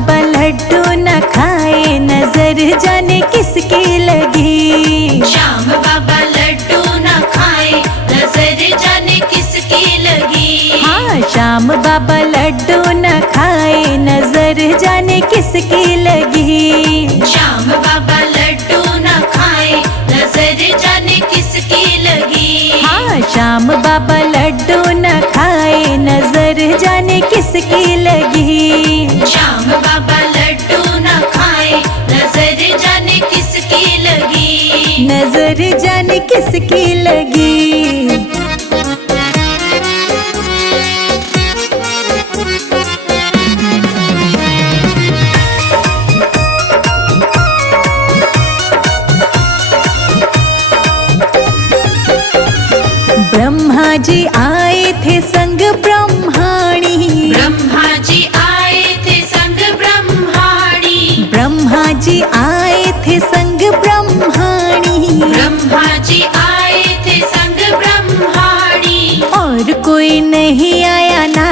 बाबा लड्डू न खाए, नजर जाने किसकी लगी। श्याम बाबा लड्डू न खाए, नजर जाने किसकी लगी। हाँ, श्याम बाबा लड्डू न खाए, नजर जाने किसकी लगी। श्याम बाबा लड्डू न खाए, नजर जाने किसकी लगी। हाँ, श्याम बाबा लड्डू न खाए, नजर जाने किसकी लगी। श्याम बाबा लड्डू न खाए, नजर जाने किसकी लगी। नजर जाने किसकी लगी। ब्रह्मा जी आए थे संग ब्रह्माणी। ब्रह्मा जी आए थे संग ब्रह्माणी। ब्रह्मा जी आए थे संग ब्रह्माणी। ब्रह्मा जी आए थे संग ब्रह्माणी। और कोई नहीं आया ना,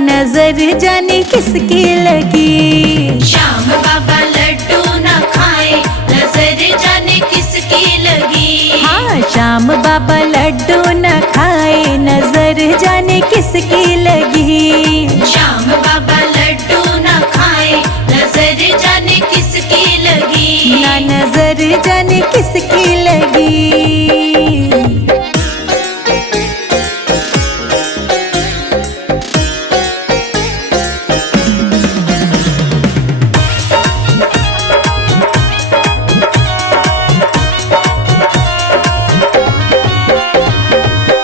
नजर जाने किसकी लगी। श्याम बाबा लड्डू न खाए, नजर जाने किसकी लगी। हाँ, श्याम बाबा लड्डू न खाए, नजर जाने किसकी लगी। श्याम बाबा लड्डू न खाए, नजर जाने किसकी लगी। ना नजर जाने किसकी लगी।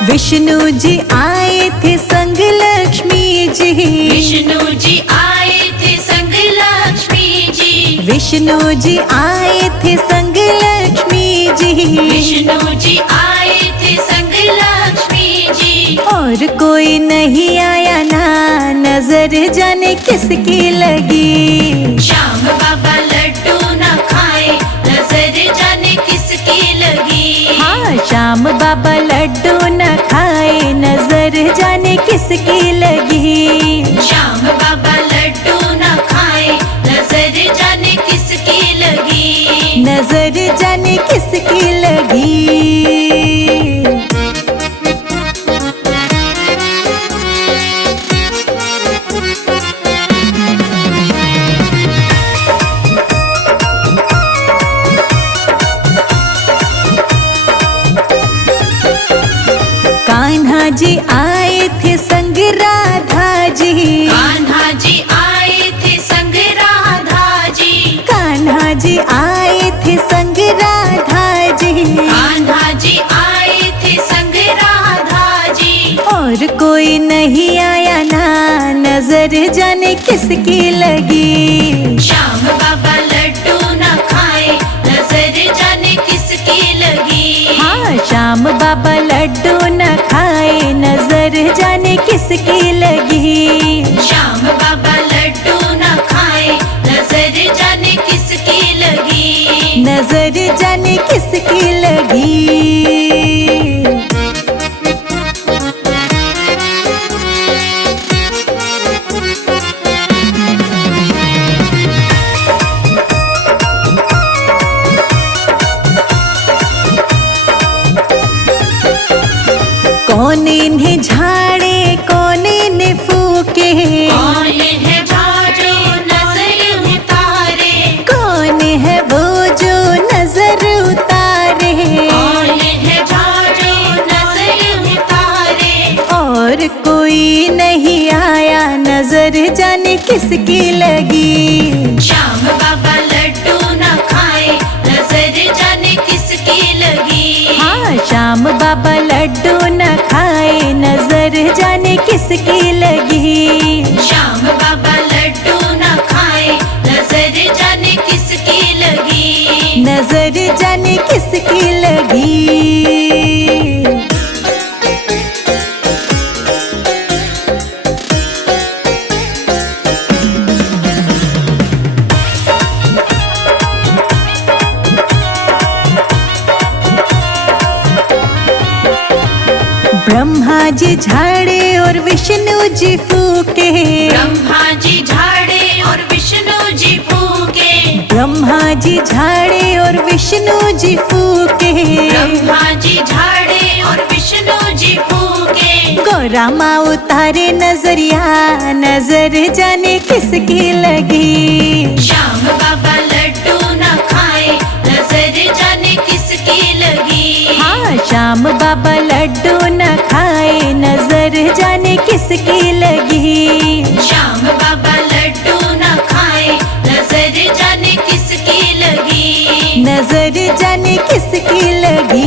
विष्णु जी आए थे संग लक्ष्मी जी। विष्णु जी आए थे संग लक्ष्मी जी। विष्णु जी आए थे संग लक्ष्मी जी। विष्णु जी आए थे संग लक्ष्मी जी। और कोई नहीं आया ना, नजर जाने किसकी लगी। श्याम बाबा लड्डू न खाए, नजर जाने किसकी लगी। हाँ, श्याम बाबा लड्डू न खाए, नजर जाने किसकी लगी। श्याम बाबा लड्डू न खाए, नजर जाने किसकी लगी। नजर जाने किसकी लगी। कान्हा जी आए थे संग राधा जी। कान्हा जी आए थे संग राधा जी। कान्हा जी आए थे संग राधा जी। कान्हा जी आए थे संग राधा जी। और कोई नहीं आया ना, नजर जाने किसकी लगी। श्याम बाबा लड्डू न खाए, नजर जाने किसकी लगी। हाँ, श्याम बाबा लड्डू न खाए, नजर जाने किसकी लगी। श्याम बाबा लड्डू न खाए, नजर जाने किसकी लगी। नजर जाने किसकी लगी। कौन इन्हें झाड़े, कौन इन्हें फूके। कौन है जो नजर उतारे। कौन है वो जो नजर उतारे। कौन है जो नजर उतारे। और कोई नहीं आया, नजर जाने किसकी लगी। श्याम बाबा लड्डू न खाए, नजर जाने किसकी लगी। हाँ, श्याम बाबा लड्डू न खाए, नजर जाने किसकी लगी। श्याम बाबा लड्डू न खाए, नजर जाने किसकी लगी। नजर जाने किसकी लगी। ब्रह्मा जी झाड़े और विष्णु जी फूके। ब्रह्मा जी झाड़े और विष्णु जी झाड़े और विष्णु जी फूके, ब्रह्मा जी झाड़े और विष्णु जी फूके। गौरा माँ उतारे नजरिया, नजर जाने किसकी लगी। श्याम बाबा लड्डू न खाए, नजर जाने किसकी लगी। हाँ, श्याम बाबा लड्डू न खाए, नजर जाने किसकी लगी। श्याम बाबा लड्डू न खाए, नजर जाने किसकी लगी। नजर जाने किसकी लगी।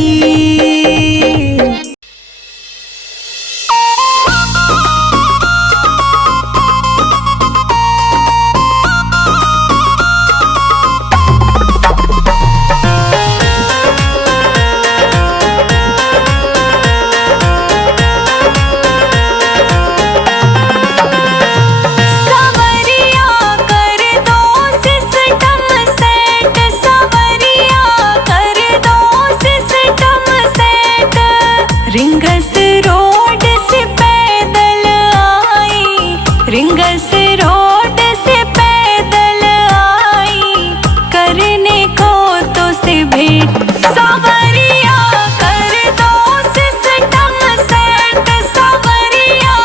रिंगस रोड से पैदल आई, रिंगस रोड से पैदल आई, करने को तो से भेंट। सवरिया कर दो सिस्टम सेट, सवरिया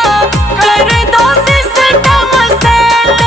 कर दो सिस्टम सेट।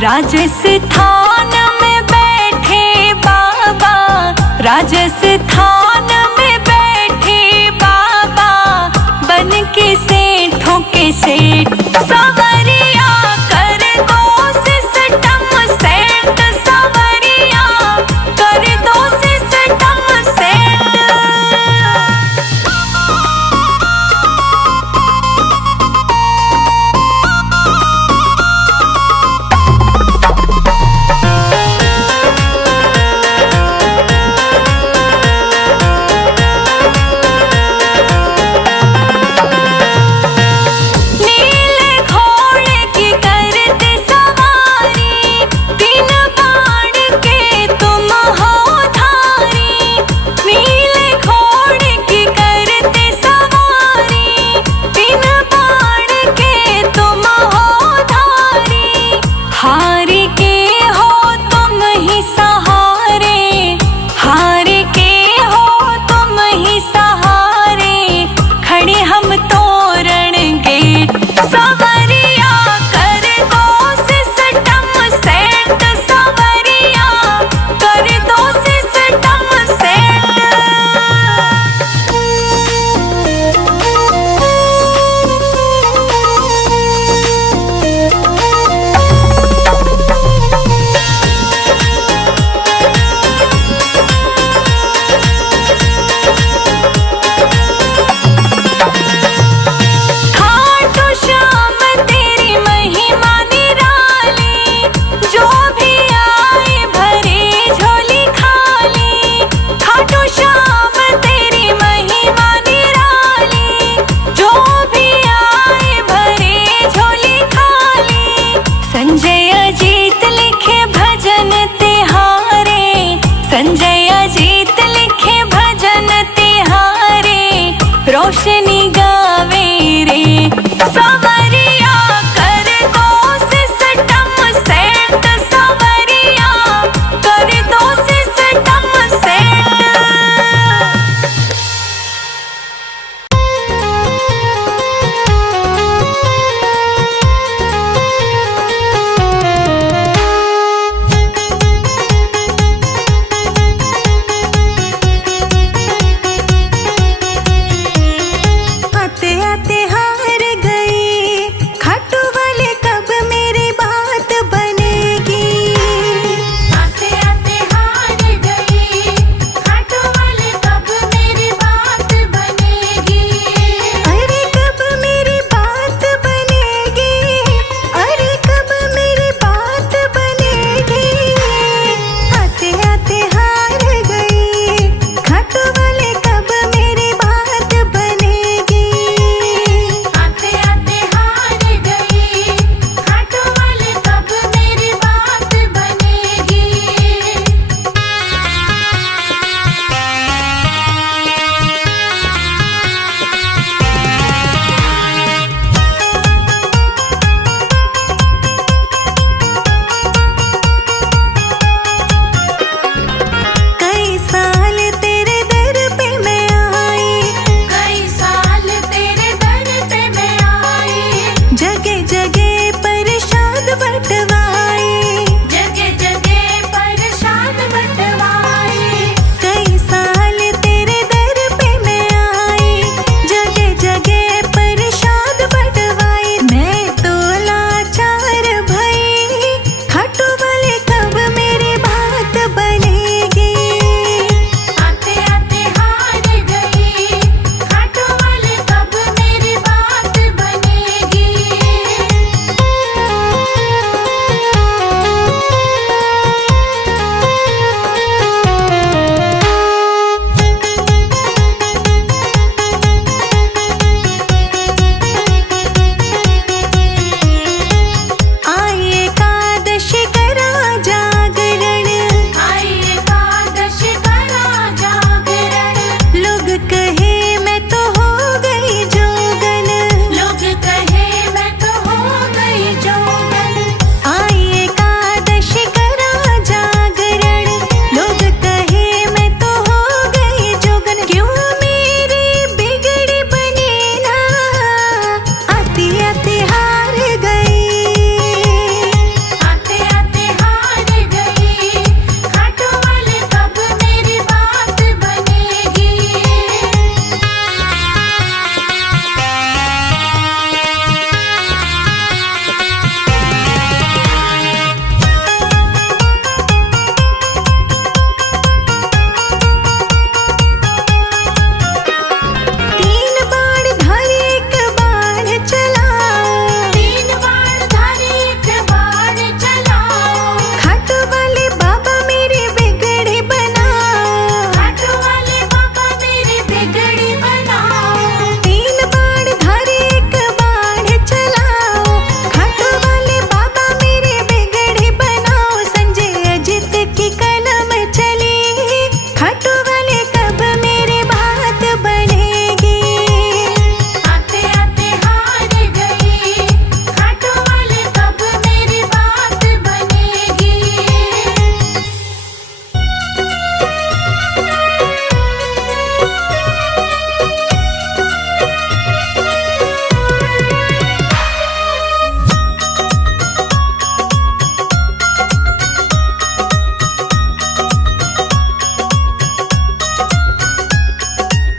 राजस्थान में बैठे बाबा, राजस्थान में बैठे बाबा, बन के सेठों के सेठ। सवरिया कर दो सिस्टम सेट, सवरिया कर दो सिस्टम सेट।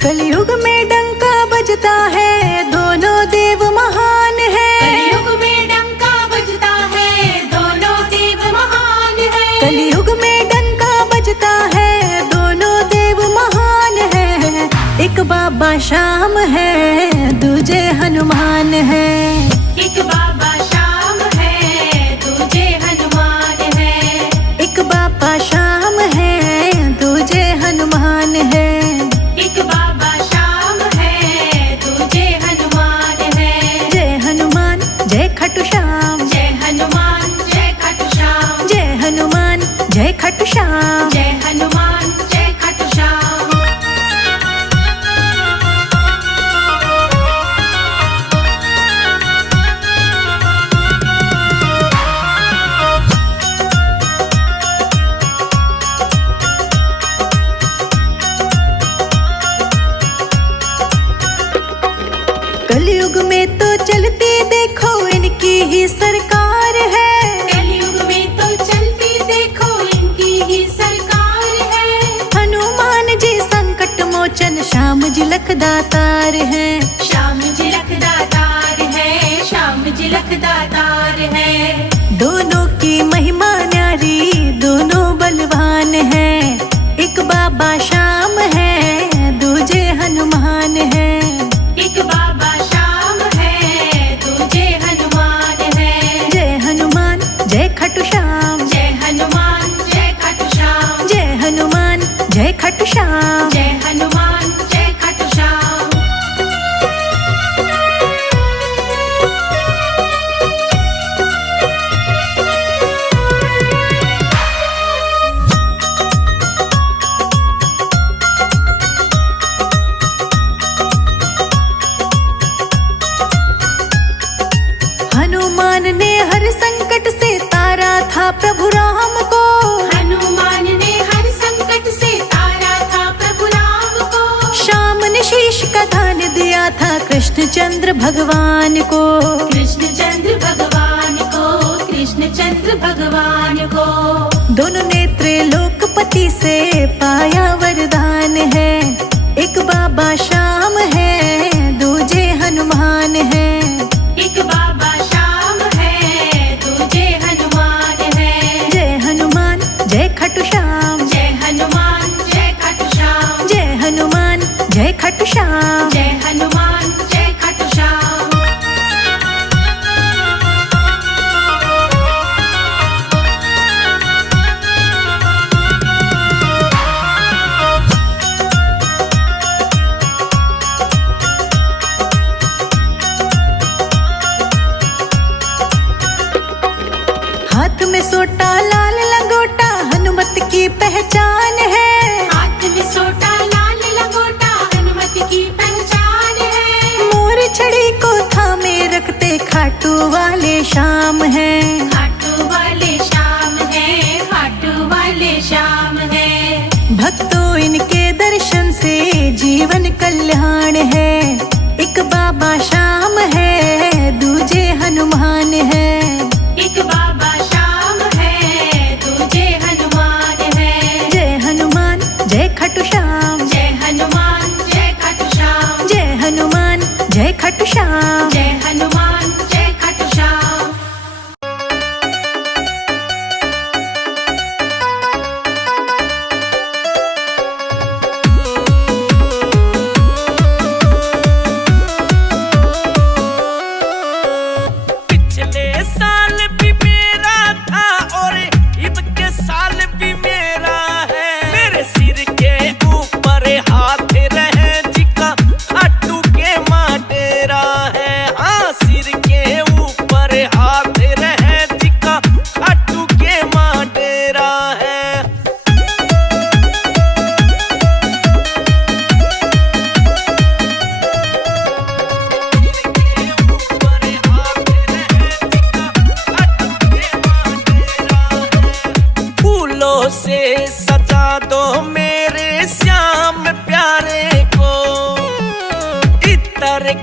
कलयुग में डंका बजता है, दोनों देव महान है। कलयुग में डंका बजता है, दोनों देव महान है। कलयुग में डंका बजता है, दोनों देव महान है। एक बाबा श्याम है, दूजे हनुमान है। एक बाबा श्याम है, दूजे हनुमान है। एक बाबा श्याम है, दूजे हनुमान है। एक बाबा श्याम है, दूजे हनुमान है। जय हनुमान जय खाटू श्याम, जय हनुमान जय खाटू श्याम। जय हनुमान जय खाटू श्याम। जय हनुमान जय खाटू श्याम। कलयुग में तो चलती देखो इनकी ही सरकार है। कलयुग में तो चलती देखो इनकी ही सरकार है। हनुमान जी संकट मोचन, श्याम जी लखदातार है। श्याम जी लखदातार है। श्याम जी लखदातार है। दोनों की महिमा न्यारी, दोनों बलवान है। एक बाबा श्याम है, दूजे हनुमान है। एक बाबा श्याम है, दूजे हनुमान है। जय हनुमान जय खाटू श्याम। जय हनुमान जय खाटू श्याम। जय हनुमान जय खाटू श्याम। जय हनुमान जय खाटू श्याम। हनुमान ने हर संकट से तारा था प्रभु राम को। हनुमान ने हर संकट से तारा था प्रभु राम को। श्याम ने शीश का दान दिया था कृष्ण चंद्र भगवान को। कृष्ण चंद्र भगवान को। कृष्ण चंद्र भगवान को। दोनों नेत्र लोकपति से पाया वरदान है। एक बाबा श्याम है, दूजे हनुमान है। एक बाबा श्याम है, दूजे हनुमान है। जय हनुमान जय खाटू श्याम। जय हनुमान जय खाटू श्याम। जय हनुमान जय खाटू श्याम। जय हनुमान जय खाटू श्याम। हाथ में सोटा लाल लंगोटा, हनुमत की पहचान है। हाथ में सोटा लाल लंगोटा, हनुमत की पहचान है। मोर छड़ी को थामे रखते खाटू वाले श्याम है। खाटू वाले श्याम है। खाटू वाले श्याम है। भक्तों इनके दर्शन से जीवन कल्याण है। एक बाबा श्याम है, दूजे हनुमान है। एक बाबा श्याम है, दूजे हनुमान है। जय हनुमान जय खाटू श्याम। जय हनुमान जय खाटू श्याम। जय हनुमान जय खाटू श्याम। जय हनुमान जय खाटू श्याम।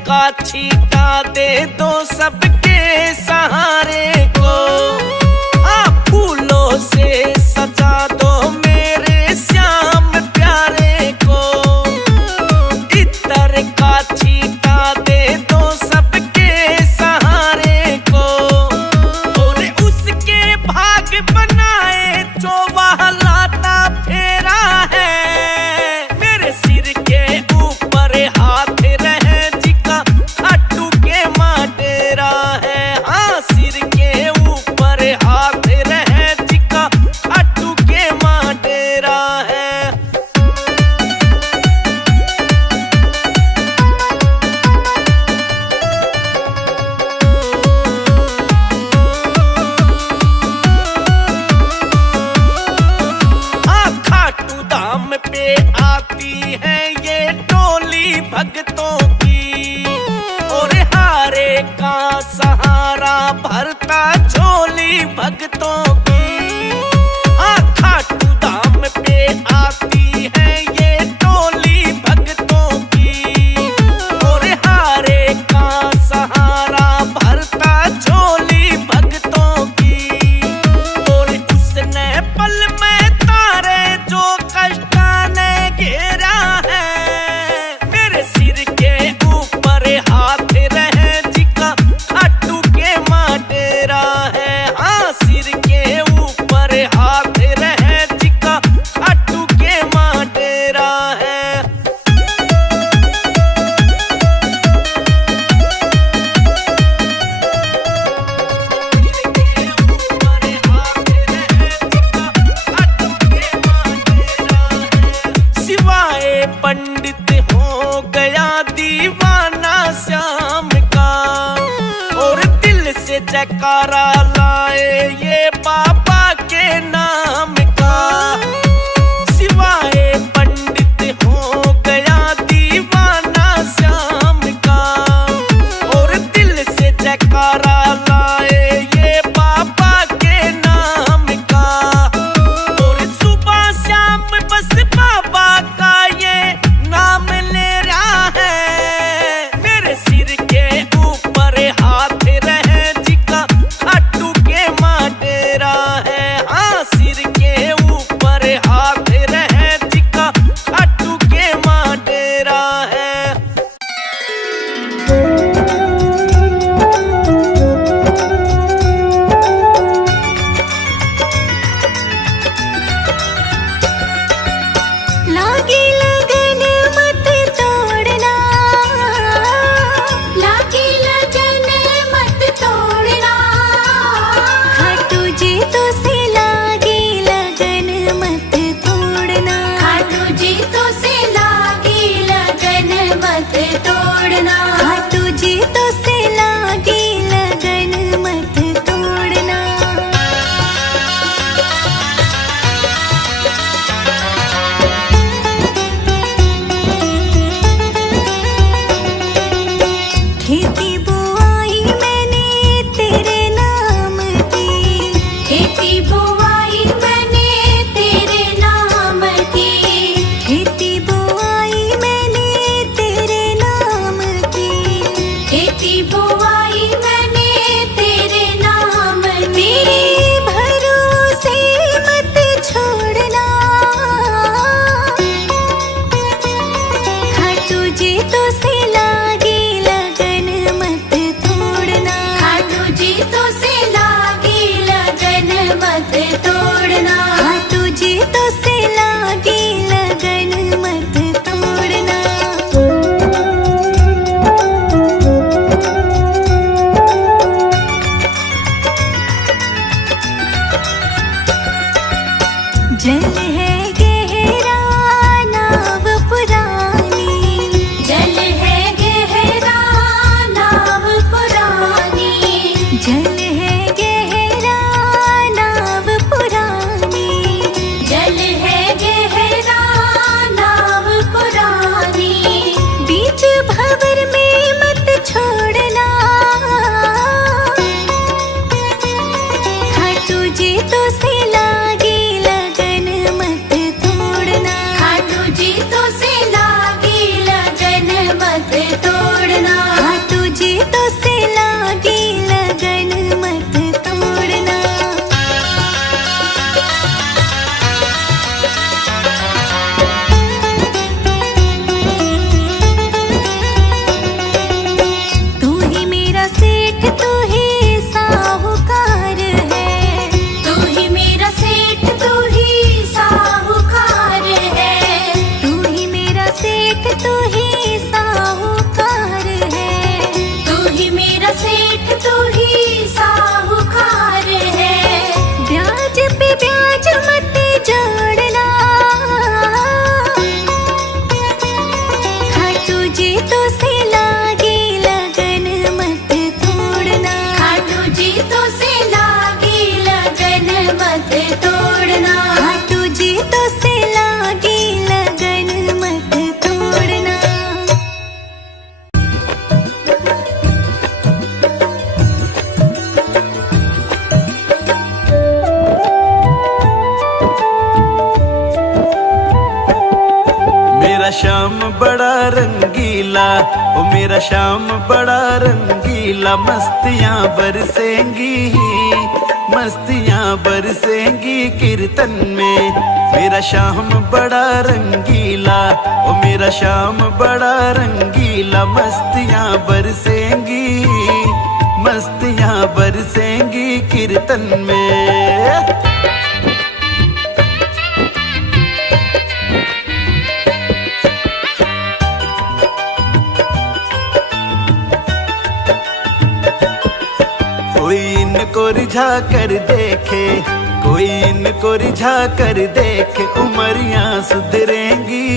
का छीटा दे दो सबके सहारे को, फूलों से सजा दो मेरे श्याम प्यारे को। झोली भगतों की, और हारे का सहारा भरता झोली भगतों की। हाँ, खाटू धाम पे आती है ये टोली भगतों की, और हारे का सहारा भरता झोली भगतों की। और उसने पल में तारे जो कष्टा ने घेरा है, मेरे सिर के ऊपर हाथ रहे जिका खाटू के माँ डेरा है। हाँ, सिर के ऊपर हाथ रहे जिका खाटू के माँ डेरा है। सिवाय पंडित हो गया दीवाना श्याम का, और दिल से जयकारा लाए ये बाबा के नाम का। सिवाय पंडित हो गया दीवाना श्याम का, और दिल से जयकारा लाए ये बाबा के नाम का। और सुबह शाम बस बाबा का ये नाम ले रहा है, मेरे सिर के ऊपर हाथ रहे जिका खाटू के माँ डेरा है। हाँ, सिर के ऊपर हाथ रहे जिका खाटू के माँ डेरा है। लागी लगन मत तोड़ना, लागी लगन मत तोड़ना, खाटू जी तो से लागी लगन मत तोड़ना। खाटू जी तो से लागी लगन मत तोड़ना। खाटू जी तो से लागी लगन मत तोड़ना। खेती बुआई मैंने तेरे नाम की, खेती बुआई मैंने तेरे नाम की। खेती बुआई मैंने तेरे नाम की। खेती बुआई मैंने तेरे नाम की। मेरे भरोसे मत छोड़ना, खाटू जी तो से लागी लगन मत तोड़ना। खाटू जी तो से लागी लगन मत तोड़ना। खाटू जी तो से लागी लगन मत तोड़ना। जल है गहरा नाव पुरानी, जल है गहरा नाव पुरानी। जल है गहरा नाव पुरानी। जल है गहरा नाव पुरानी। बीच भंवर में मत छोड़ना, खाटू जी तो से लागी लगन मत तोड़ना। खाटू जी तो से लागी लगन मत तोड़ना। खाटू जी तो से लागी लगन मत तोड़ना। तू ही मेरा सेठ, तू ही साहूकार है। तू ही मेरा सेठ, तू ही साहूकार है। तू ही मेरा सेठ, तू ही साहूकार है। तू ही मेरा सेठ, तू ही साहूकार है। ब्याज पे ब्याज मत जोड़ना, खाटू जी तो से लागी लगन मत तोड़ना। खाटू जी तो से लागी लगन मत तोड़ना। खाटू जी तो से लागी लगन मत तोड़ना। श्याम बड़ा रंगीला, ओ मेरा श्याम बड़ा रंगीला, मस्तियां बरसेंगी, मस्तियां बरसेंगी कीर्तन में। मेरा श्याम बड़ा रंगीला, ओ मेरा श्याम बड़ा रंगीला, मस्तियां बरसेंगी, मस्तियां बरसेंगी कीर्तन में। कोई इनको रिझा कर देखे, कोई इनको रिझा कर देखे, उमरियां सुधरेंगी,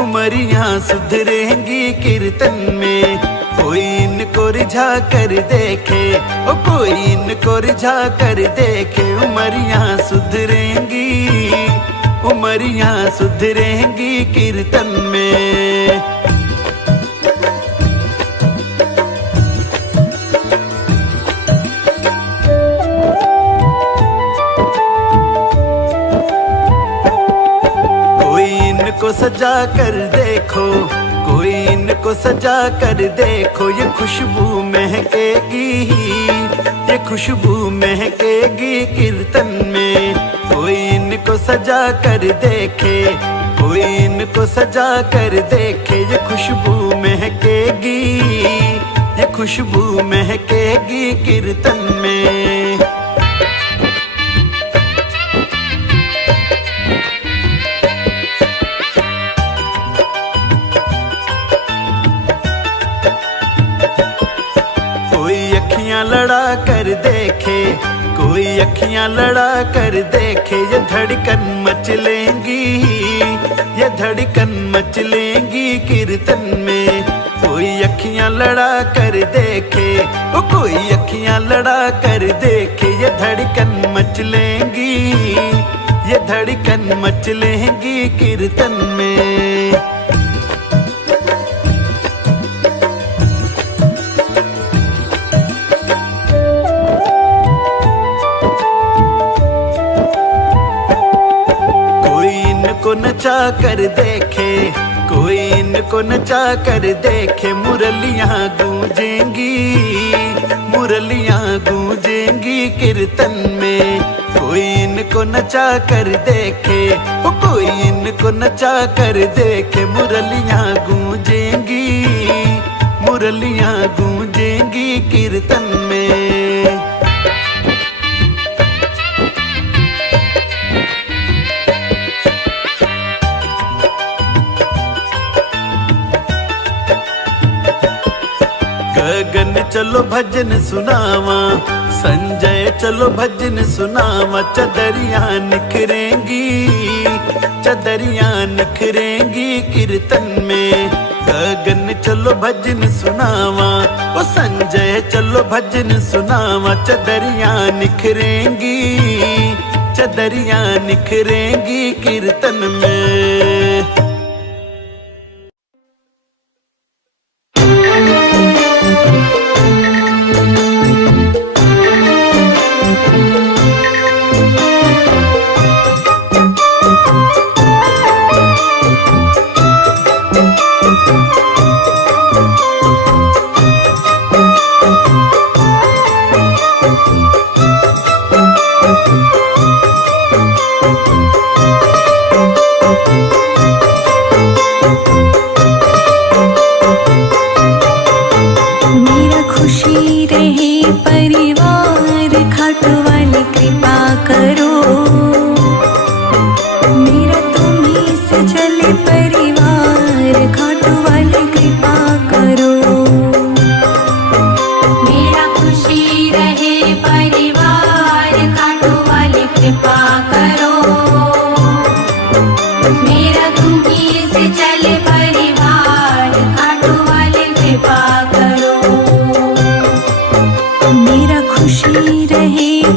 उमरियां सुधरेंगी कीर्तन में। कोई इनको रिझा कर देखे, ओ कोई इनको रिझा कर देखे, उमरियां सुधरेंगी, उमरियां सुधरेंगी कीर्तन में। को सजा कर देखो, कोई इनको सजा कर देखो, ये खुशबू महकेगी, ये खुशबू महकेगी कीर्तन में। कोई इनको सजा कर देखे, कोई इनको सजा कर देखे, ये खुशबू महकेगी, ये खुशबू महकेगी कीर्तन में। लड़ा कर देखे, कोई अखियां लड़ा कर देखे, ये धड़कन मचलेंगी, ये धड़कन मचलेंगी कीर्तन में। कोई अखियां लड़ा कर देखे, ओ कोई अखियां लड़ा कर देखे, ये धड़कन मचलेंगी, ये धड़कन मचलेंगी कीर्तन में। को नचा कर देखे, कोई इनको नचा कर देखे, मुरलियां गूंजेंगी, मुरलियां गूंजेंगी कीर्तन में। कोई इनको नचा कर देखे, ओ कोई इनको नचा कर देखे, मुरलियां गूंजेंगी, मुरलियां गूंजेंगी कीर्तन में। गगन चलो भजन सुनावा, संजय चलो भजन सुनावा, चदरियां निखरेंगी, चदरियां निखरेंगी कीर्तन में। गगन चलो भजन सुनावा, ओ संजय चलो भजन सुनावा, चदरियां निखरेंगी, चदरियां निखरेंगी कीर्तन में।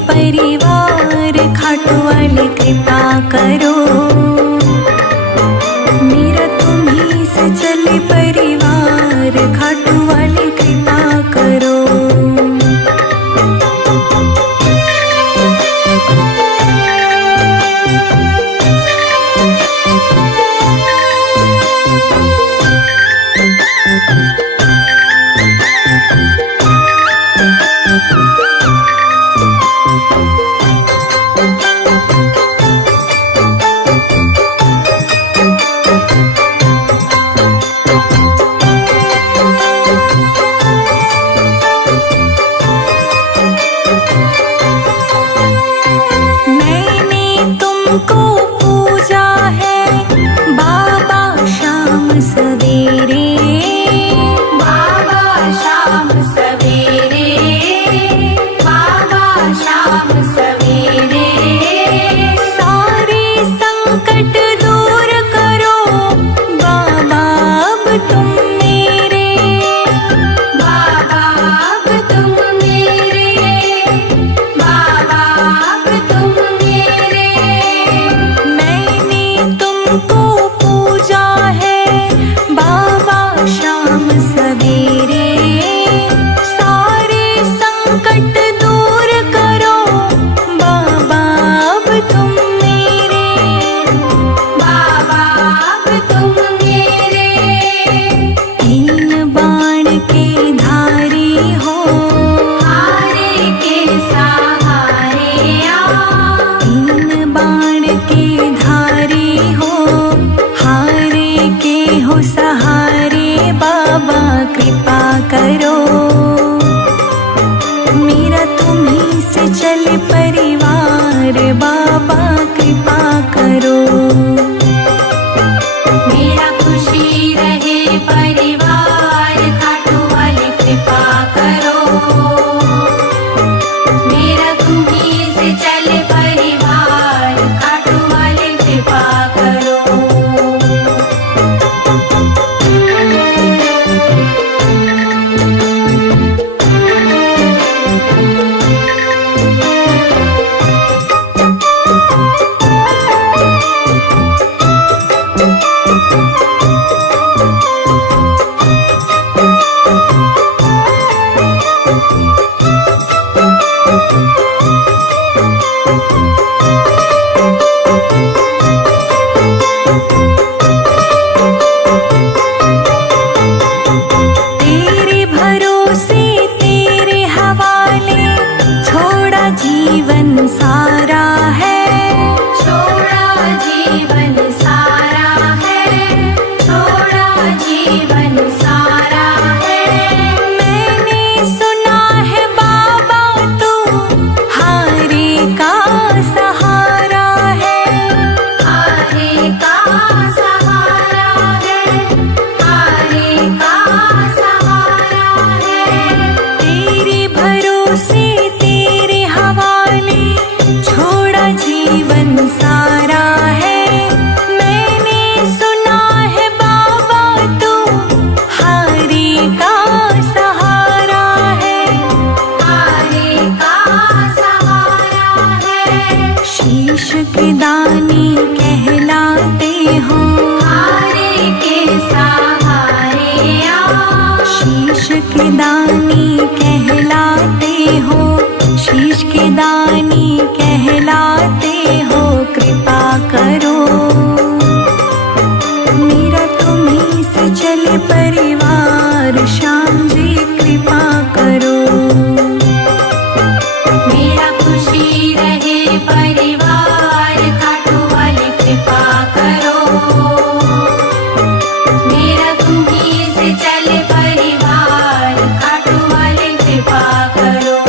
परिवार खाटू वाले कृपा करो, मेरा तुम्हीं से चले परिवार खाटू वाले कृपा करो। मैंने तुमको पूजा है बाबा शाम सवेरे, बाबा शाम सवेरे, बाबा शाम सवेरे। सारे संकट दूर करो बाबा अब तुम मेरे, बाबा अब तुम मेरे, बाबा अब तुम मेरे। मैंने तुमको पूजा है बाबा शाम सवेरे, सारे संकट दूर करो बाबा अब तुम मेरे, बाबा अब तुम मेरे। तीन बाण के धारी हो हारे के सहारे आ, तीन बाण के धारी हो, हारे के हो सहारे बाबा कृपा करो, मेरा तुम्हीं से चले परिवार बाबा कृपा करो। मेरा खुशी रहे परिवार, खाटू वाली कृपा करो। मेरा तुम्हीं से चले परिवार, खाटू वाली कृपा करो। तेरे भरोसे तेरे हवाले छोड़ा जीवन सारा है, छोड़ा जीवन सारा है, छोड़ा जीवन सारा है। मैंने सुना है बाबा तू हारे का सहारा है, हारे का सहारा है, हारे का सहारा है। तेरे भरोसे तेरे हवाले छोड़ा जीवन सारा है। मैंने सुना है बाबा तू हारे का सहारा है, हारे का सहारा है। शीश के दानी कहलाते हो, हारे के सहारे आ, शीश के दानी कहलाते हो, शीश के दानी कहलाते हो, कृपा करो, मेरा तुम्हीं से चले परिवार श्याम जी कृपा करो। मेरा खुशी रहे परिवार, खाटू वाली कृपा करो। मेरा तुम्हीं से चले परिवार, खाटू वाली कृपा करो।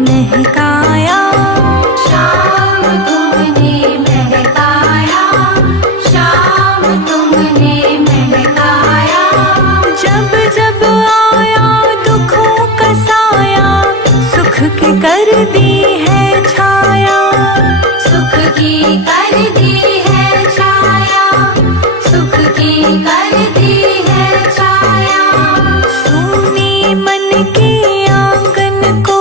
महकाया, शाम तुमने कर दी है छाया, सुख की कर दी है छाया, सुख की कर दी है छाया। सोने मन के आंगन को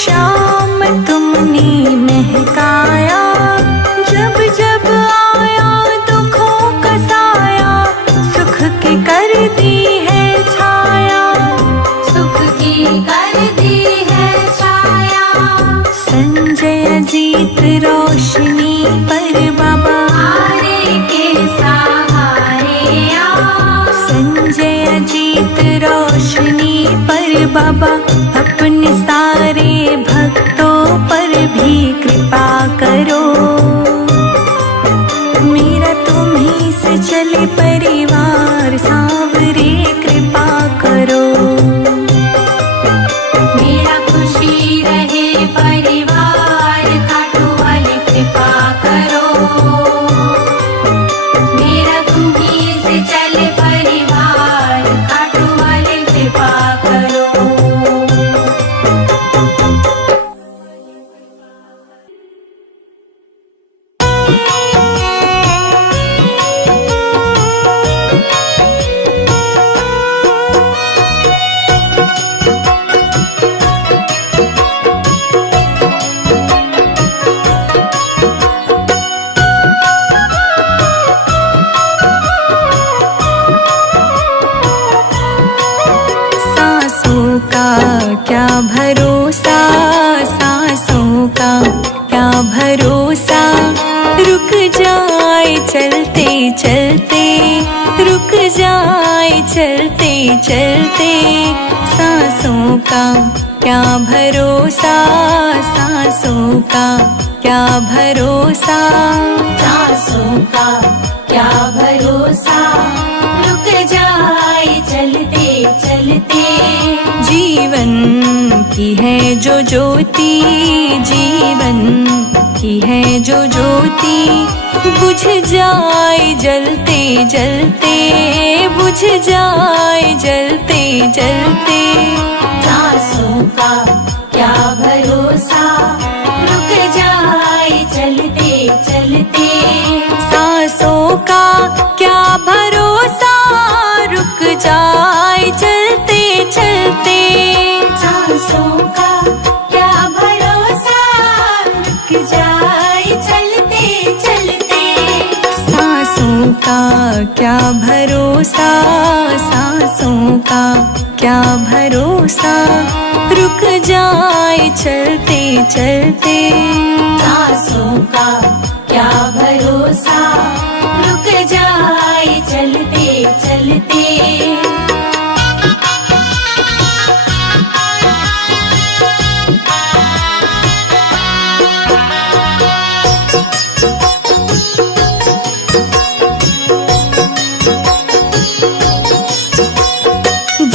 शाम तुमने महकाया, जब जब आया दुखों का साया, सुख की कर दी है छाया, सुख की कर दी है छाया। संजय जीत रोशनी पर बाबा, हारे के सहारे आ, संजय जीत रोशनी पर बाबा, अपने सारे भक्तों पर भी कृपा करो। मेरा तुम्हीं से चले परिवार सांवरे कृपा करो। मेरा खुशी रहे परिवार खाटू वाली कृपा करो। मेरा तुम्हीं से चले परिवार खाटू वाली कृपा करो। सांसों का क्या भरोसा, सांसों का क्या भरोसा, रुक जाए चलते चलते, रुक जाए चलते चलते। सांसों का क्या भरोसा, सांसों का क्या भरोसा, सांसों का क्या भरोसा, रुक जाए चलते चलते। जीवन की है जो ज्योति, जीवन की है जो ज्योति, बुझ जाए जलते जलते, बुझ जाए जलते जलते। सांसों का क्या भरोसा, रुक जाए चलते चलते। सांसों का क्या भरोसा, रुक जाए चलते चलते। सांसों का क्या भरोसा, रुक जाए चलते चलते। सांसों का क्या भरोसा, सांसों का क्या भरोसा, रुक जाए चलते चलते। सांसों का क्या भरोसा, रुक जाए चलते चलते।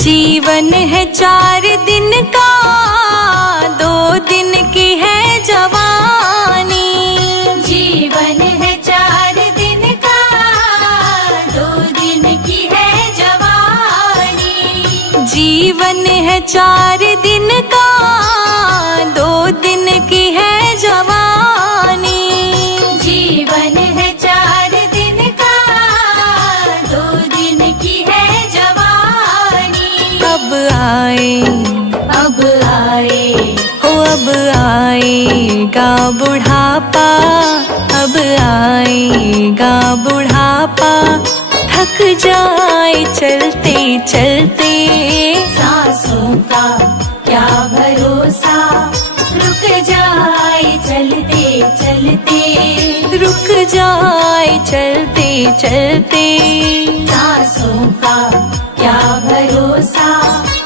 जीवन है 4 दिन का, 2 दिन की है जवानी। जीवन है 4 दिन का, 2 दिन की है जवानी। जीवन है 4 दिन का, 2 दिन की है जवानी। जीवन है 4 दिन का, 2 दिन की है जवानी। अब आए, अब आए, हो अब आएगा बुढ़ापा, अब आएगा बुढ़ापा, थक जाए चलते चलते। सांसों का क्या भरोसा, रुक जाए चलते चलते। रुक जाए चलते चलते। सांसों का क्या भरोसा,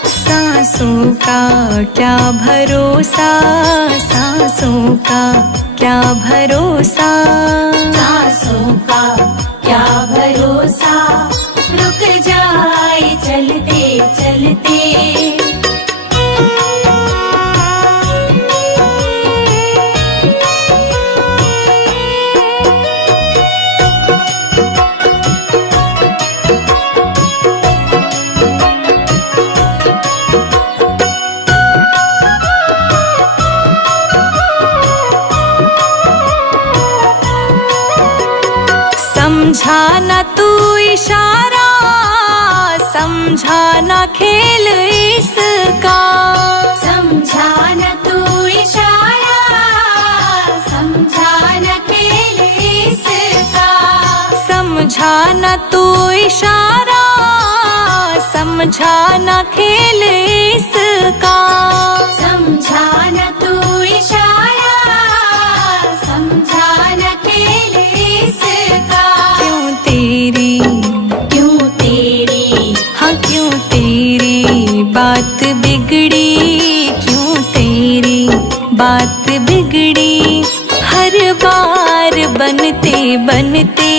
सांसों का क्या भरोसा, सांसों का क्या भरोसा। सांसों का क्या भरोसा, रुक जाए चलते चलते। समझा न तू इशारा, समझा न खेल इसका। समझा न तू इशारा, समझा न खेल इसका। समझा न तू इशारा, समझा न खेल इसका। समझा न तू इशारा, समझा न खेल इसका। क्यों तेरी, हाँ क्यों तेरी बात बिगड़ी, क्यों तेरी बात बिगड़ी। हर बार बनते बनते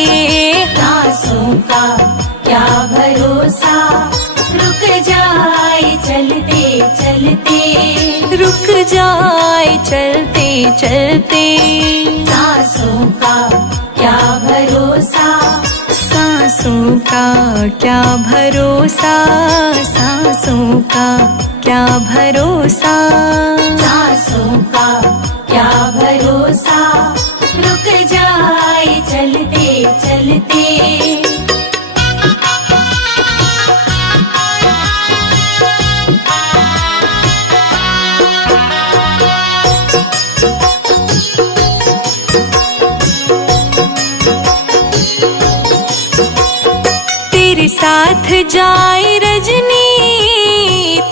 सांसों का क्या भरोसा, रुक जाए चलते चलते। रुक जाए चलते चलते। सांसों का क्या भरोसा, सांसों का क्या भरोसा, सांसों का क्या भरोसा। सांसों का क्या भरोसा, रुक जाए चलते चलते। तेरे साथ जाए रजनी,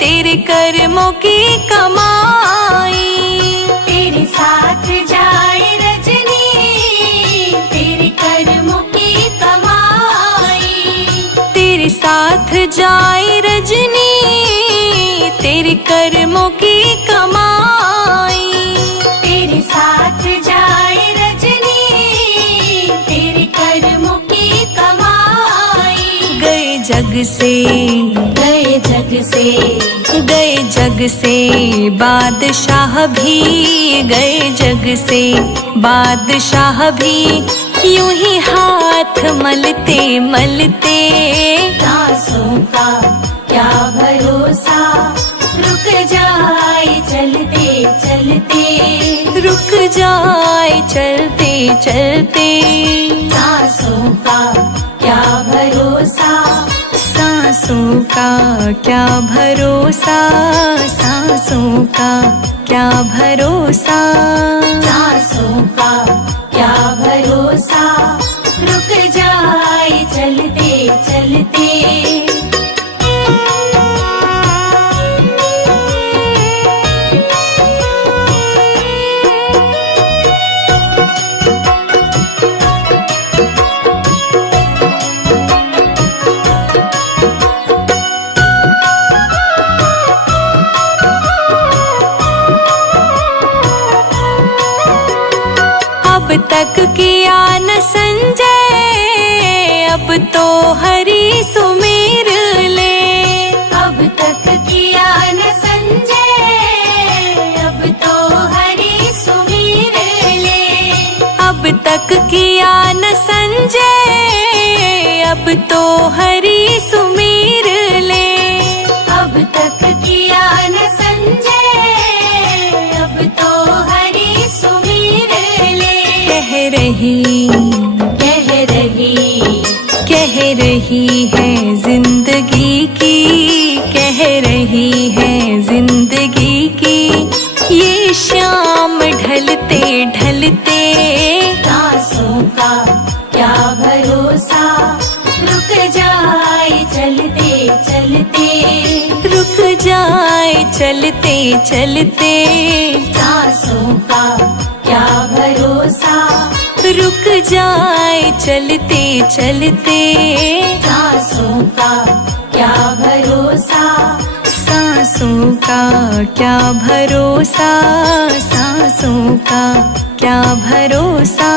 तेरे कर्मों की कमाई। तेरे साथ जाए रजनी, तेरे कर्मों की कमाई। तेरे साथ जाए रजनी, तेरे कर्मों की कमाई। तेरे साथ जाए रजनी, तेरे कर्मों की कमाई। गए जग से, गए जग से, गए जग से बादशाह भी, गए जग से बादशाह भी। यूं ही हाथ मलते मलते। सांसों का क्या भरोसा, रुक जाए चलते चलते। रुक जाए चलते चलते। सांसों का क्या भरोसा, सांसों का क्या भरोसा, सांसों का क्या भरोसा। सांसों का क्या भरोसा, रुक जाए चलते चलते। अब तक किया न संजय, अब तो हरि सुमेर ले। अब तक किया न संजय, अब तो हरि सुमीर ले। अब तक किया न संजय, अब तो हरि सुमेर ले। अब तक किया न संजय, अब तो हरि सुमीर ले। कह रही, कह रही है जिंदगी की, कह रही है जिंदगी की। ये शाम ढलते ढलते। सांसों का क्या भरोसा, रुक जाए चलते चलते। रुक जाए चलते चलते। सांसों का क्या भरोसा, रुक जाए चलते चलते। सांसों का क्या भरोसा, सांसों का क्या भरोसा, सांसों का क्या भरोसा।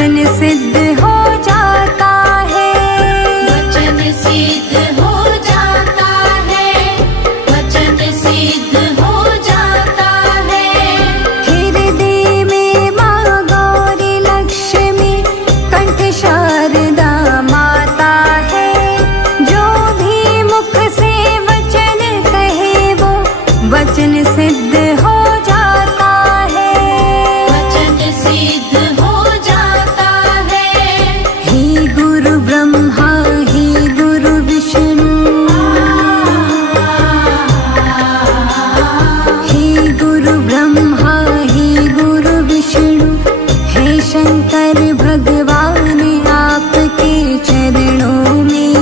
वचन सिद्ध हो जाता है, वचन सिद्ध हो जाता है, वचन सिद्ध हो जाता है। हृदय में माँ गौरी लक्ष्मी कंठ शारदा माता है, जो भी मुख से वचन कहे वो वचन सिद्ध हो जाता है, वचन सिद्ध हो जाता है। हे गुरु ब्रह्मा हे गुरु विष्णु, हे गुरु ब्रह्मा हे गुरु विष्णु, हे शंकर भगवान आपके चरणों में,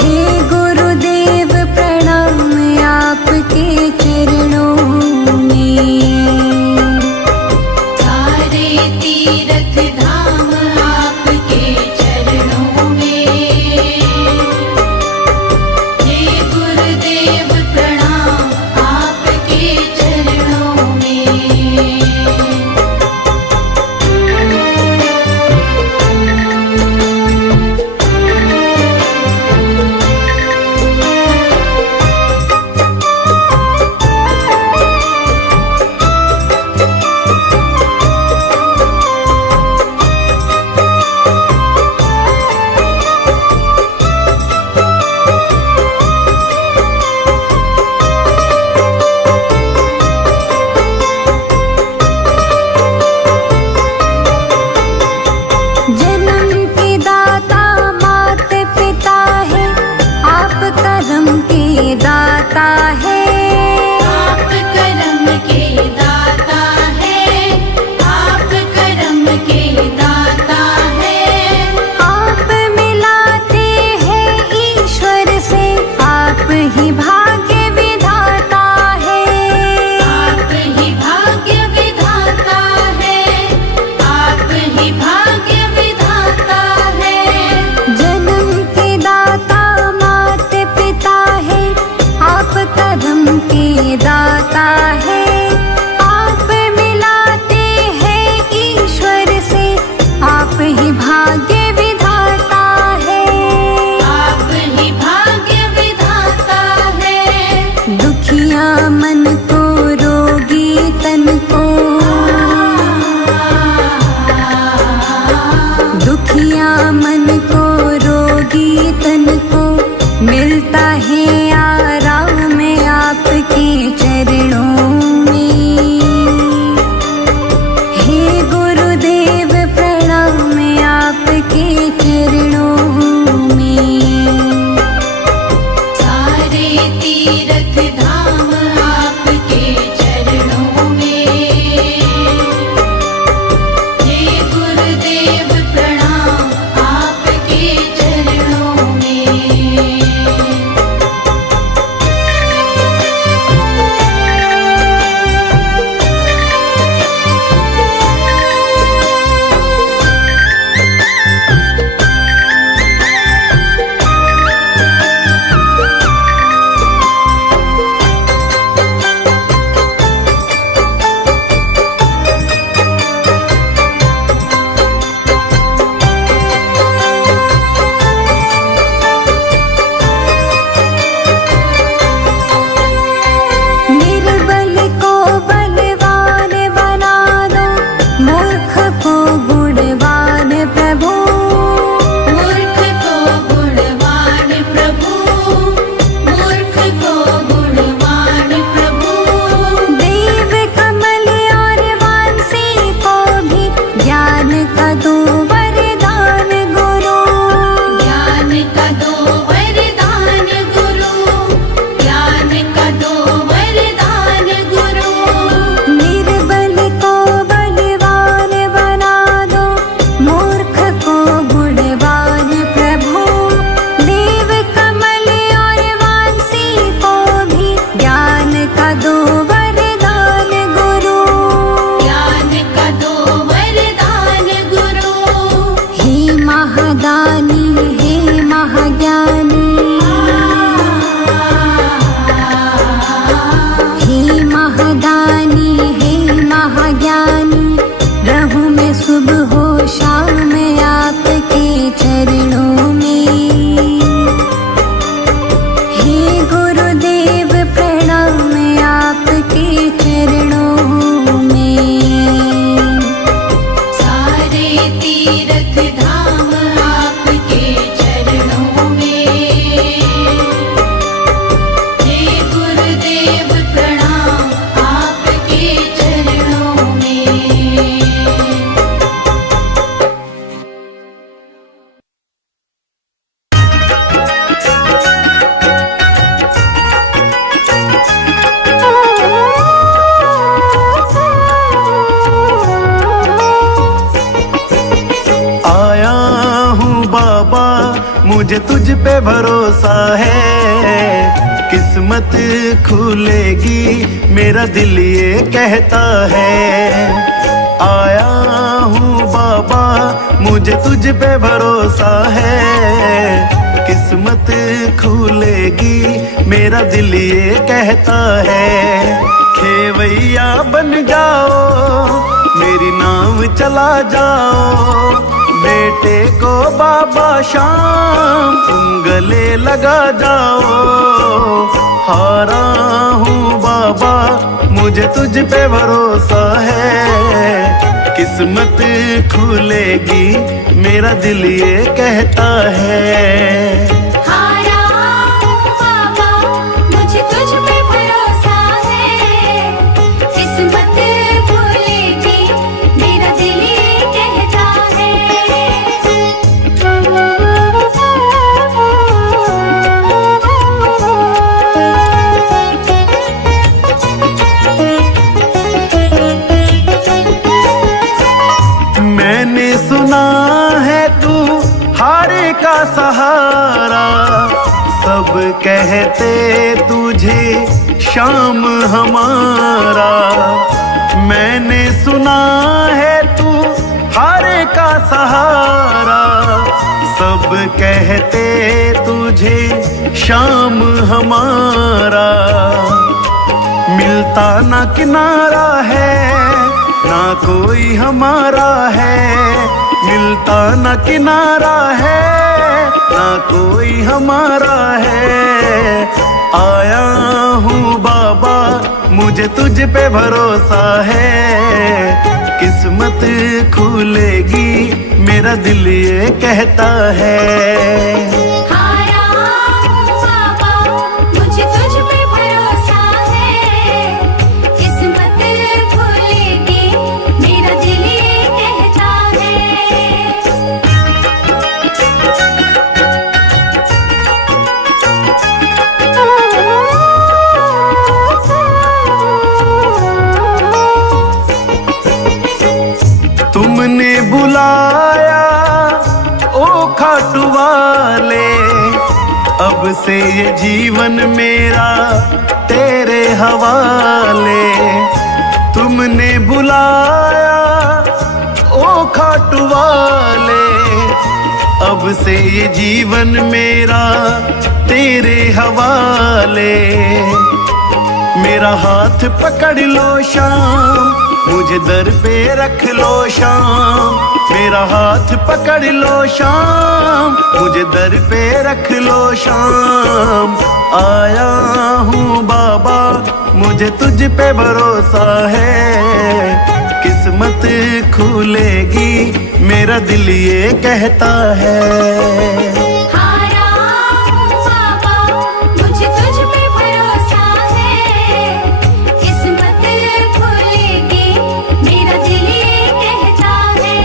हे गुरुदेव प्रणाम आपके चरणों में। सारे तीर्थ धाम आपके चरणों में, हे गुरुदेव प्रणाम आपके चरणों में। जन्म के दाता मात पिता है, आप कर्म के दाता है, आप कर्म के दाता है, आप कर्म के दाता है। आप मिलाते हैं ईश्वर से, आप ही भाग्य विधाता है, आप ही भाग्य विधाता है, आप ही भाग्य विधाता है। जन्म के दाता मात पिता है, आप कर्म के दाता है, आप मिलाते हैं ईश्वर से, आप ही भाग्य विधाता है, आप ही भाग्य विधाता है। दुखिया मन को रोगी तन को, दुखिया मन को रोगी तन को मिलता है आराम आपके चरणों में। हे गुरुदेव प्रणाम आपके चरणों में। सारे तीर्थ धाम आपके मुझे तुझ पे भरोसा है। किस्मत खुलेगी मेरा दिल ये कहता है। आया हूँ बाबा मुझे तुझ पे भरोसा है। किस्मत खुलेगी मेरा दिल ये कहता है। खेवैया बन जाओ मेरी नाव चला जाओ। बेटे को बाबा शाम तुम गले लगा जाओ। हारा हूँ बाबा मुझे तुझ पे भरोसा है। किस्मत खुलेगी मेरा दिल ये कहता है। हारा हूँ बाबा मुझे तुझ पे भरोसा है। किस्मत खुलेगी मेरा दिल ये कहता है। मैंने सुना है तू हारे का सहारा। सब कहते तुझे शाम हमारा। मैंने सुना है तू हारे का सहारा। सब कहते तुझे शाम हमारा। मिलता ना किनारा है ना कोई हमारा है। मिलता ना किनारा है ना कोई हमारा है। आया हूँ बाबा मुझे तुझ पे भरोसा है। किस्मत खुलेगी मेरा दिल ये कहता है। हारा हूँ बाबा मुझे तुझ पे भरोसा है। किस्मत खुलेगी मेरा दिल ये कहता तुमने बुलाया ओ खाटू वाले। अब से ये जीवन मेरा तेरे हवाले। तुमने बुलाया ओ खाटू वाले। अब से ये जीवन मेरा तेरे हवाले। मेरा हाथ पकड़ लो शाम मुझे दर पे रख लो शाम। मेरा हाथ पकड़ लो शाम मुझे दर पे रख लो शाम। आया हूँ बाबा मुझे तुझ पे भरोसा है। किस्मत खुलेगी मेरा दिल ये कहता है। हारा हूँ बाबा मुझे तुझ पे भरोसा है। किस्मत खुलेगी मेरा दिल ये कहता है।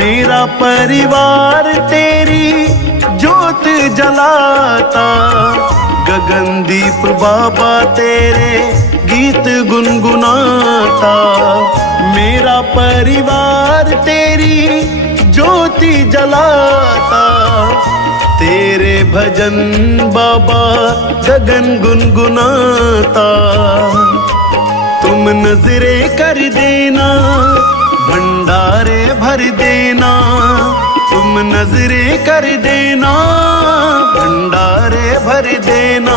मेरा परिवार तेरी जोत जलाता। गगनदीप बाबा तेरे गीत गुनगुनाता। मेरा परिवार तेरी ज्योति जलाता। तेरे भजन बाबा गगन गुनगुनाता। तुम नजरे कर देना भंडारे भर देना। तुम नजरे कर देना भंडारे भर देना।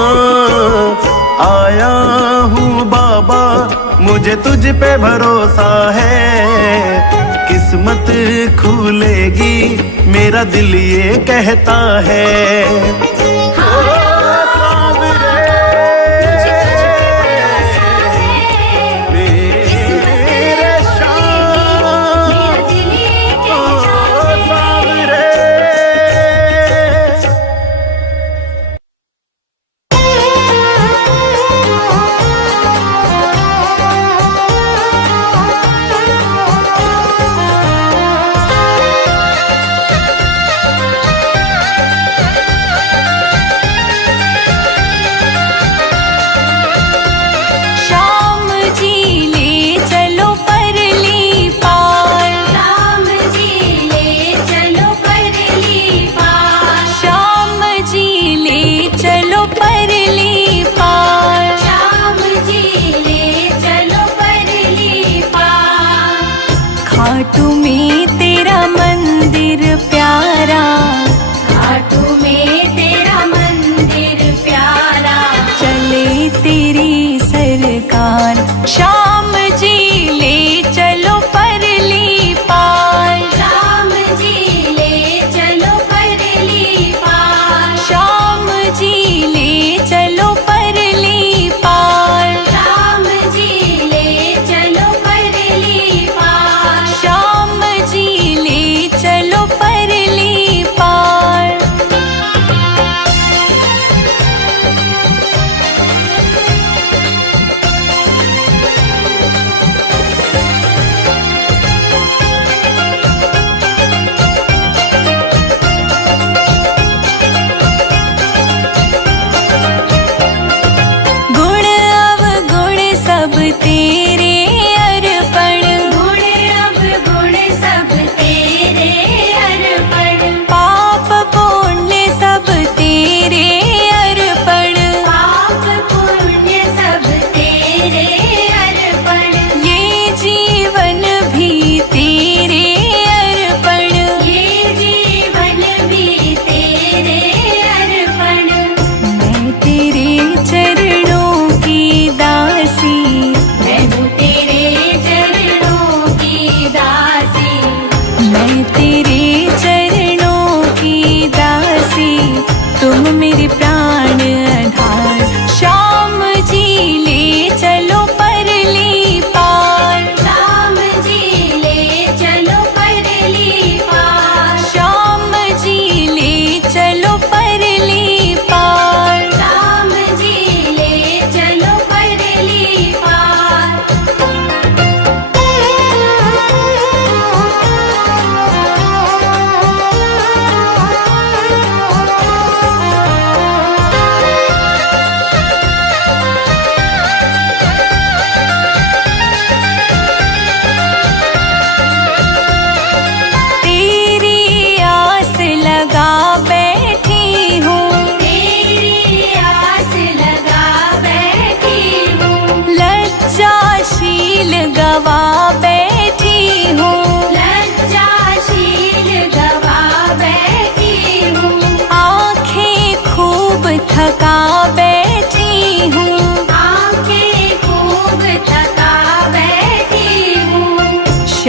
आया हूँ बाबा मुझे तुझ पे भरोसा है। किस्मत खुलेगी मेरा दिल ये कहता है।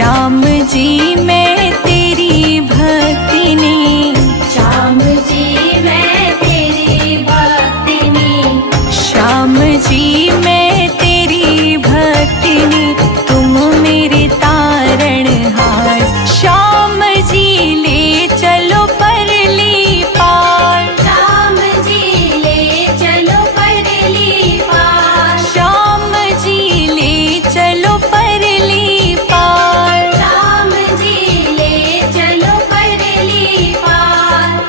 श्याम जी मैं तेरी भक्तिनी, श्याम जी मैं तेरी भक्तिनी, श्याम जी मैं तेरी भक्तिनी, तुम मेरे तारणहार। श्याम जी ले चलो परली पार, श्याम जी ले चलो परली पार, श्याम जी ले चलो परली पार। श्याम जी ले चलो परली पार।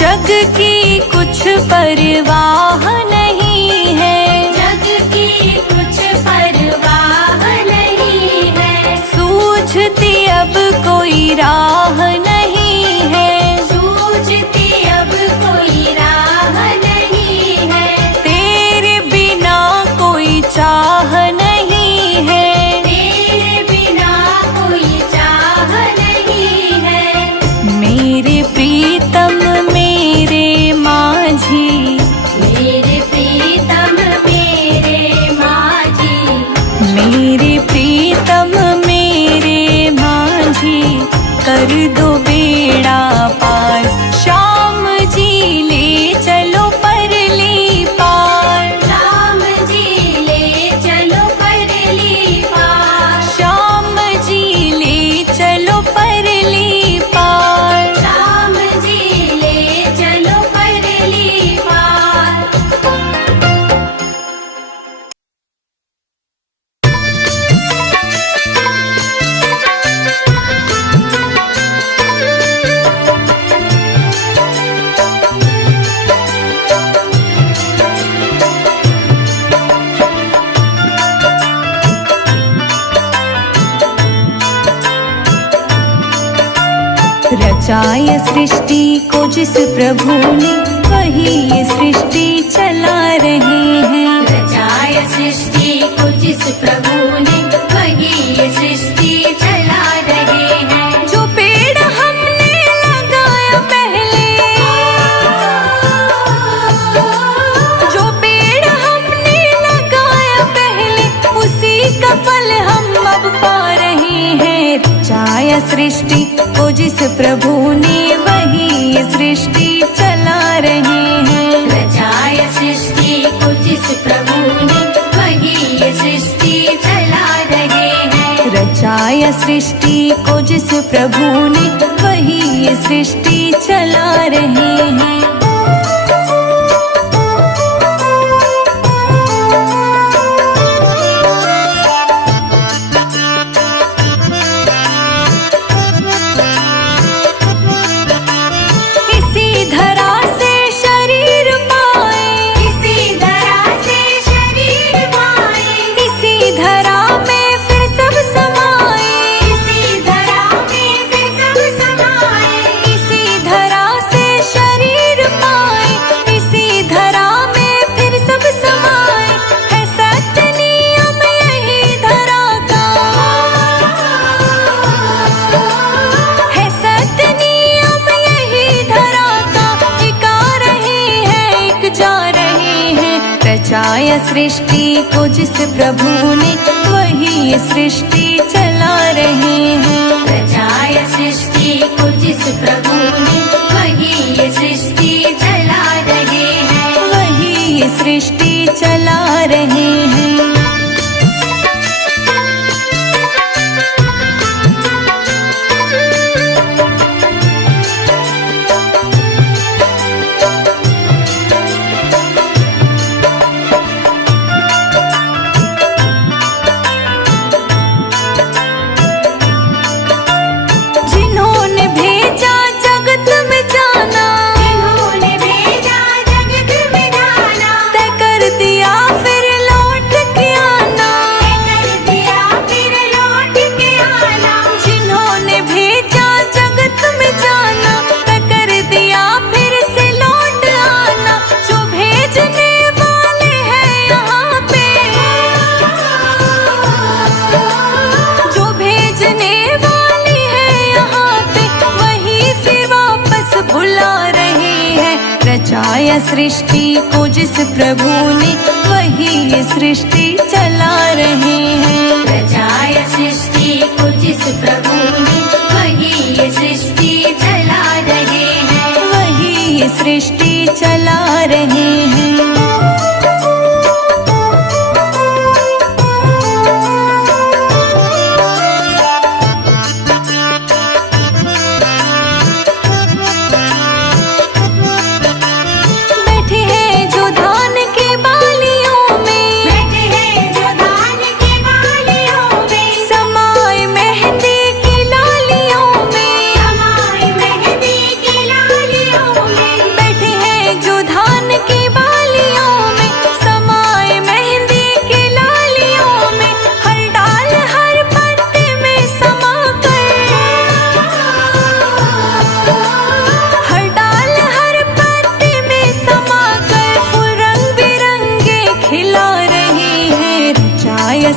जग की कुछ परवाह नहीं है, जग की कुछ परवाह नहीं है, सूझती अब कोई राह नहीं है, सूझती अब कोई राह नहीं है, तेरे बिना कोई चाह नहीं है, तेरे बिना कोई चाह नहीं है। मेरे प्रीतम मेरे माझी, मेरे प्रीतम मेरे माझी, मेरे प्रीतम मेरे माझी, कर दो बेड़ा पार। श्याम जी ले चलो परली पार, श्याम जी ले चलो परली पार, श्याम जी ले चलो परली पार। श्याम जी ले चलो परली पार। रचाय सृष्टि को जिस प्रभु ने, वही ये सृष्टि चला रहे हैं। रचाय सृष्टि को जिस प्रभु ने, वही ये सृष्टि चला रहे हैं। जो पेड़ हमने लगाया पहले, जो पेड़ हमने लगाया पहले, उसी का फल हम अब पा रहे हैं। रचाया सृष्टि को जिस प्रभु ने, वही ये सृष्टि चला रहे हैं। रचाय सृष्टि को जिस प्रभु ने, वही ये सृष्टि चला रहे हैं। रचाया सृष्टि को जिस प्रभु ने, वही ये सृष्टि चला रहे हैं। इसी धरा से शरीर पाए, इसी धरा से शरीर पाए, इसी धरा में फिर सब समाए, इसी धरा में फिर सब समाए, इसी धरा से शरीर पाए, इसी धरा में फिर सब समाए। है सत्य नियम यही धरा का, है सत्य नियम यही धरा का। एक आ रहे हैं एक जा रहे हैं। रचाया सृष्टि को जिस प्रभु ने, वही ये सृष्टि चला रहे हैं। रचाय सृष्टि को जिस प्रभु ने, वही ये सृष्टि चला रहे हैं। वही ये सृष्टि चला रहे हैं। जिन्होंने भेजा जगत में जाना, जिन्होंने भेजा जगत में जाना, तय कर दिया फिर लौट प्रभु ने वही ये सृष्टि चला रहे हैं। रचाया सृष्टि को जिस प्रभु ने वही ये सृष्टि चला रहे हैं। वही ये सृष्टि चला रहे हैं।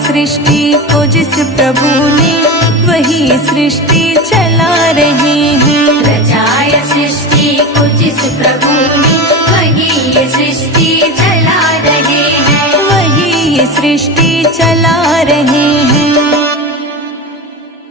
सृष्टि को जिस प्रभु ने वही सृष्टि चला रहे हैं। रचाया सृष्टि को जिस प्रभु ने वही ये सृष्टि चला रहे हैं। वही ये सृष्टि चला